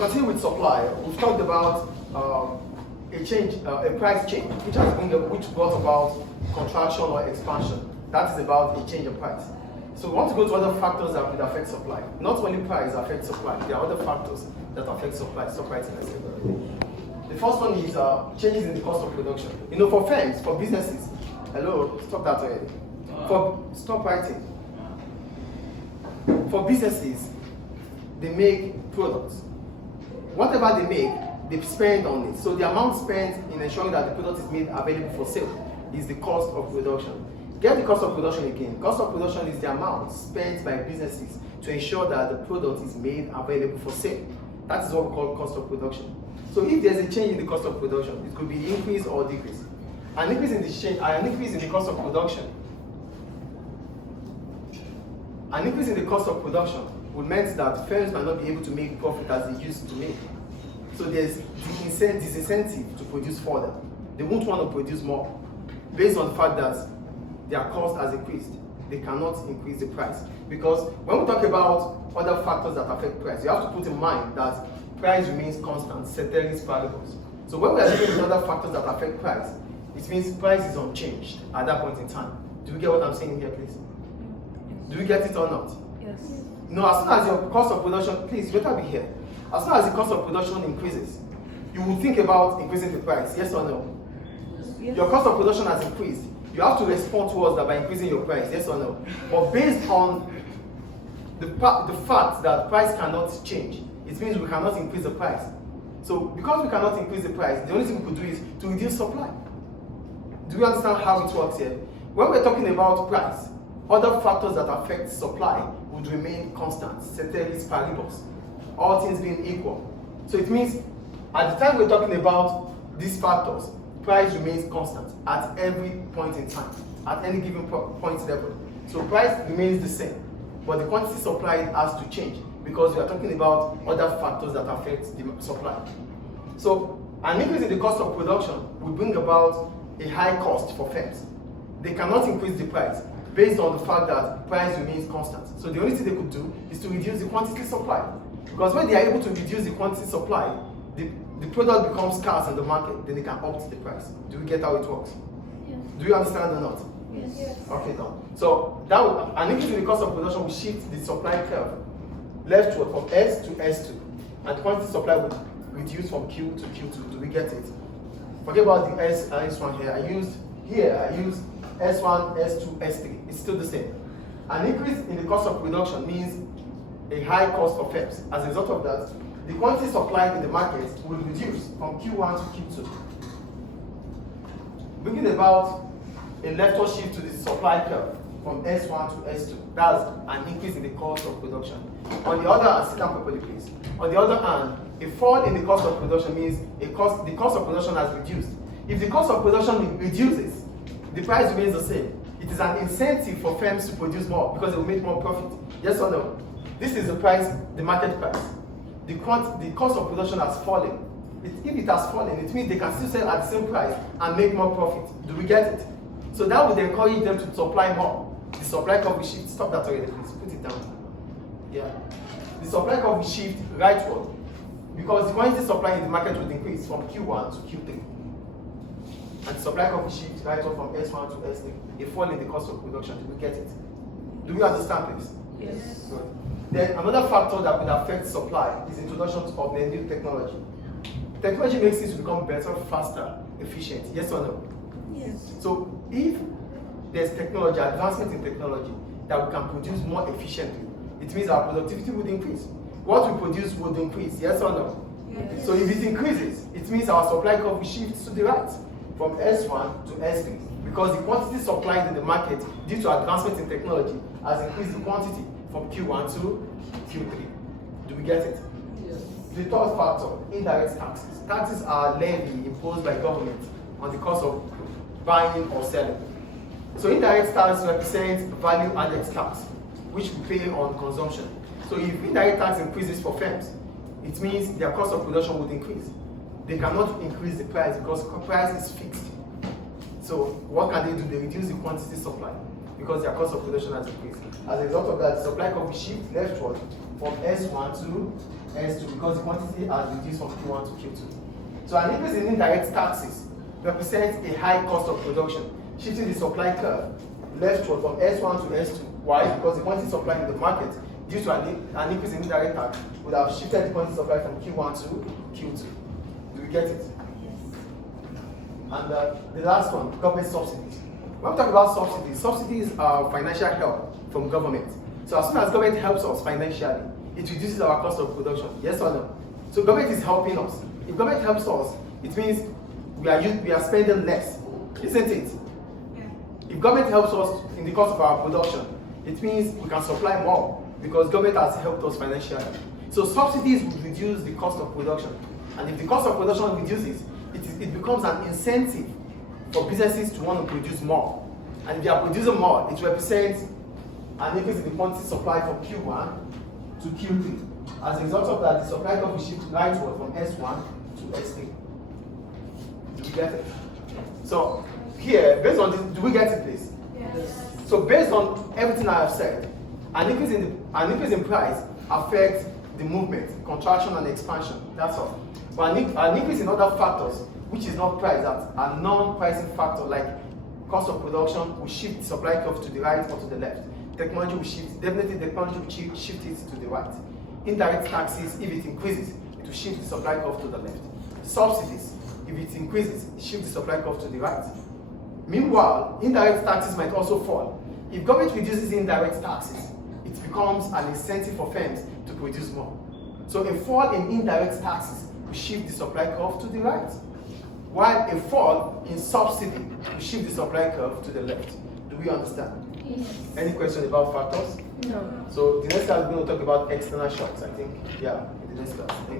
continue with supply, we've talked about a price change, which brought about contraction or expansion. That is about a change in price. So we want to go to other factors that could affect supply. Not only price affects supply, there are other factors that affect supply. Stop writing and say the first one is changes in the cost of production. For firms, for businesses, hello, stop that already. Stop writing. For businesses, they make products. Whatever they make, they spend on it. So the amount spent in ensuring that the product is made available for sale is the cost of production. Get the cost of production again. Cost of production is the amount spent by businesses to ensure that the product is made available for sale. That is what we call cost of production. So if there's a change in the cost of production, it could be increase or decrease. An increase in the cost of production. An increase in the cost of production would mean that firms might not be able to make profit as they used to make. So there's disincentive to produce further. They won't want to produce more based on the fact that their cost has increased. They cannot increase the price. Because when we talk about other factors that affect price, you have to put in mind that price remains constant, ceteris paribus. So when we are dealing with other factors that affect price, it means price is unchanged at that point in time. Do you get what I'm saying here, please? Do you get it or not? Yes. As soon as your cost of production, please, you better be here. As soon as the cost of production increases, you will think about increasing the price, yes or no? Yes. Your cost of production has increased. You have to respond towards that by increasing your price, yes or no? But based on the fact that price cannot change, it means we cannot increase the price. So because we cannot increase the price, the only thing we could do is to reduce supply. Do you understand how it works here? When we're talking about price, other factors that affect supply would remain constant, ceteris paribus, all things being equal. So it means at the time we're talking about these factors, price remains constant at every point in time, at any given point level. So price remains the same, but the quantity supplied has to change because we are talking about other factors that affect the supply. So an increase in the cost of production will bring about a high cost for firms. They cannot increase the price based on the fact that price remains constant. So the only thing they could do is to reduce the quantity supplied. Because when they are able to reduce the quantity supplied, the product becomes scarce in the market, then they can up the price. Do you get how it works? Yes. Do you understand or not? Yes. Okay, done. So that an increase in the cost of production will shift the supply curve leftward from S to S2, and the quantity supply would reduce from Q to Q2. Do we get it? Forget about the S1 here. I used S1, S2, S3. It's still the same. An increase in the cost of production means a high cost for firms. As a result of that, the quantity supplied in the market will reduce from Q1 to Q2, bringing about a leftward shift to the supply curve from S1 to S2. That's an increase in the cost of production. On the other hand, sit down properly, please. On the other hand, a fall in the cost of production means the cost of production has reduced. If the cost of production reduces, the price remains the same. It is an incentive for firms to produce more because they will make more profit. Yes or no? This is the price, the market price. The cost of production has fallen. If it has fallen, it means they can still sell at the same price and make more profit. Do we get it? So that would encourage them to supply more. The supply curve will shift. Stop that already, please. Put it down. Yeah. The supply curve will shift rightward because the quantity supply in the market would increase from Q1 to Q3. And the supply curve will shift rightward from S1 to S3. A fall in the cost of production. Do we get it? Do we understand, please? Yes. Good. Then another factor that would affect supply is introduction of the new technology. Technology makes things become better, faster, efficient. Yes or no? Yes. So if there's technology, advancement in technology, that we can produce more efficiently, it means our productivity would increase. What we produce would increase. Yes or no? Yes. So if it increases, it means our supply curve will shift to the right from S1 to S3 because the quantity supplied in the market due to advancement in technology has increased the quantity from Q1 to Q3. Do we get it? Yes. The third factor, indirect taxes. Taxes are levy imposed by government on the cost of buying or selling. So indirect tax represents value added tax, which we pay on consumption. So if indirect tax increases for firms, it means their cost of production would increase. They cannot increase the price because the price is fixed. So what can they do? They reduce the quantity supply because their cost of production has increased. As a result of that, the supply curve will shift leftward from S1 to S2 because the quantity has reduced from Q1 to Q2. So an increase in indirect taxes represents a high cost of production, shifting the supply curve leftward from S1 to S2. Why? Because the quantity supplied in the market due to an increase in indirect tax would have shifted the quantity supply from Q1 to Q2. Do we get it? Yes. And the last one, government subsidies. When we talk about subsidies are financial help from government. So as soon as government helps us financially, it reduces our cost of production. Yes or no? So government is helping us. If government helps us, it means we are spending less, isn't it? Yeah. If government helps us in the cost of our production, it means we can supply more because government has helped us financially. So subsidies will reduce the cost of production. And if the cost of production reduces, it becomes an incentive for businesses to want to produce more. And if they are producing more, it represents an increase in the quantity supplied from Q1 to Q3. As a result of that, the supply curve will shift rightward from S1 to S3. Do we get it? So here, based on this, do we get it, please? Yes. So based on everything I have said, an increase in price affects the movement, contraction and expansion. That's all. But an increase in other factors, which is not price, that are non-pricing factors like cost of production, will shift the supply curve to the right or to the left. Technology will shift, definitely technology will shift it to the right. Indirect taxes, if it increases, it will shift the supply curve to the left. Subsidies, if it increases, it shifts the supply curve to the right. Meanwhile, indirect taxes might also fall. If government reduces indirect taxes, it becomes an incentive for firms to produce more. So a fall in indirect taxes will shift the supply curve to the right, while a fall in subsidy will shift the supply curve to the left. Do we understand? Yes. Any question about factors? No. So the next class we're going to talk about external shocks, I think. Yeah, in the next class. Thank you.